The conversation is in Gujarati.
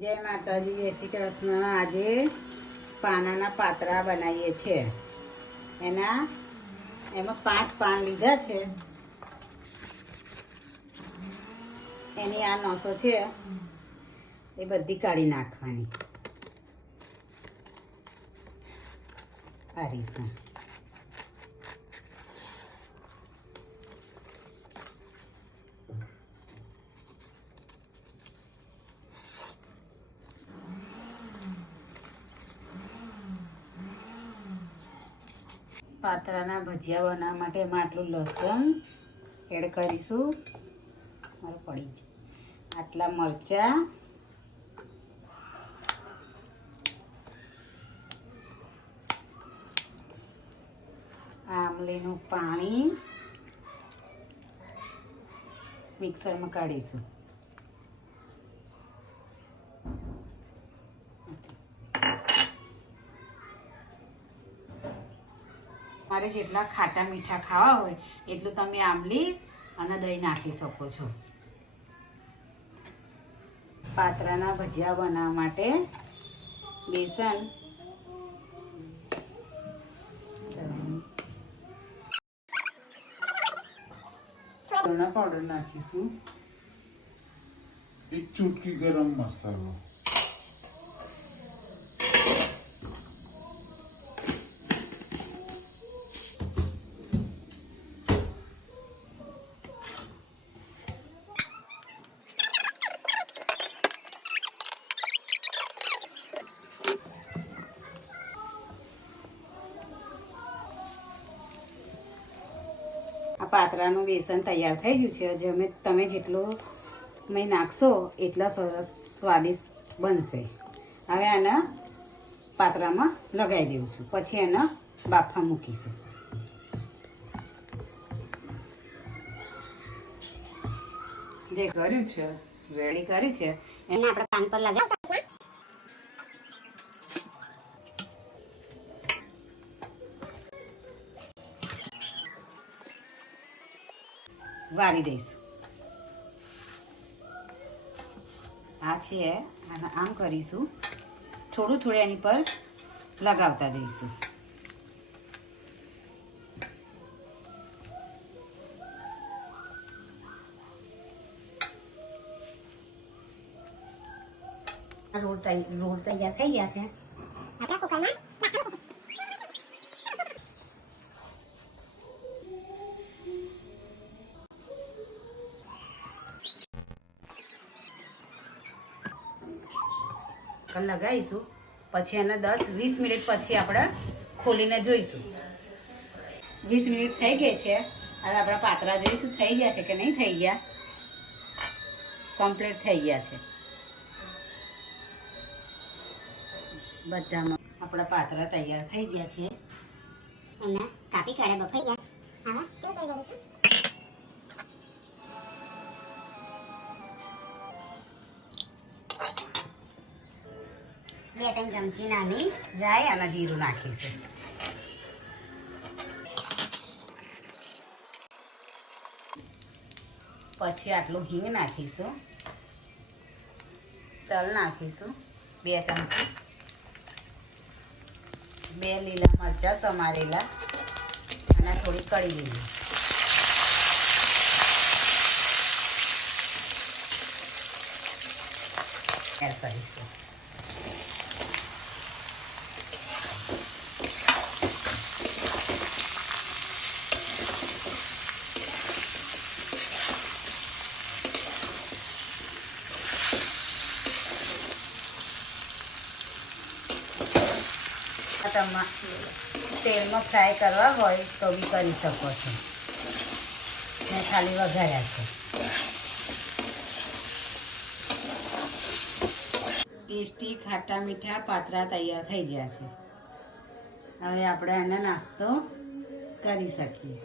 જય માતાજી, જય શ્રી કૃષ્ણ। આજે પાનાના પાતરા બનાવીએ છીએ। એમાં 5 પાન લીધા છે। એની આ નસો છે એ બધી કાઢી નાખવાની આ રીતના। પાતરાના ભજીયા બનાવવા માટે એમાં આટલું લસણ એડ કરીશું, મારે પડી જાય, આટલા મરચાં, આમલીનું પાણી મિક્સરમાં કાઢીશું। મારે જેટલા ખાટા મીઠા ખાવા હોય એટલું તમે આંબલી અને દહીં નાખી શકો છો। પાતરાના ભજીયા બનાવવા માટે બેસન ધણા પાવડર નાખીશું, 1 ચૂટકી ગરમ મસાલો, આ પાતરાનું બેસન તૈયાર થઈ ગયું છે। તમે જેટલું નાખશો એટલા સરસ સ્વાદિષ્ટ બનશે। હવે આના પાતરામાં લગાવી દઉં છું, પછી એના બાફા મૂકીશું। જે કર્યું છે રેડી કર્યું છે એને આપણે પાન પર લગાવી વારી દઈશું। આ છે આને આમ કરીશું, થોડું થોડું એની પર લગાવતા જઈશું। રોલ તૈયાર થઈ ગયા છે। આપણા કુકરમાં લગાવીશું, પછી એને 10-20 મિનિટ પછી આપણે ખોલીને જોઈશું। 20 મિનિટ થઈ ગઈ છે। હવે આપણા પાતરા જોઈશું થઈ ગયા છે કે નહીં થઈ ગયા। કમ્પ્લીટ થઈ ગયા છે બધામાં। આપણા પાતરા તૈયાર થઈ ગયા છે, એમને કાપી કાઢ્યા, બફાઈ ગયા છે। હવે સીમ કરી દઈશું। 2-3 ચમચી નાની રાઈ અને જીરું નાખીશું। પછી આટલું હિંગ નાખીશું, તલ નાખીશું 2 ચમચી, 2 લીલા મરચાં સમારેલા અને થોડી કળી લીલી એડ કરીશું। તેલમાં ફ્રાય કરવા હોય તો બી કરી શકો છો, મેં ખાલી વઘાર્યા છે। ટેસ્ટી ખાટા મીઠા પાતરા તૈયાર થઈ ગયા છે। હવે આપણે આનો નાસ્તો કરી શકીએ।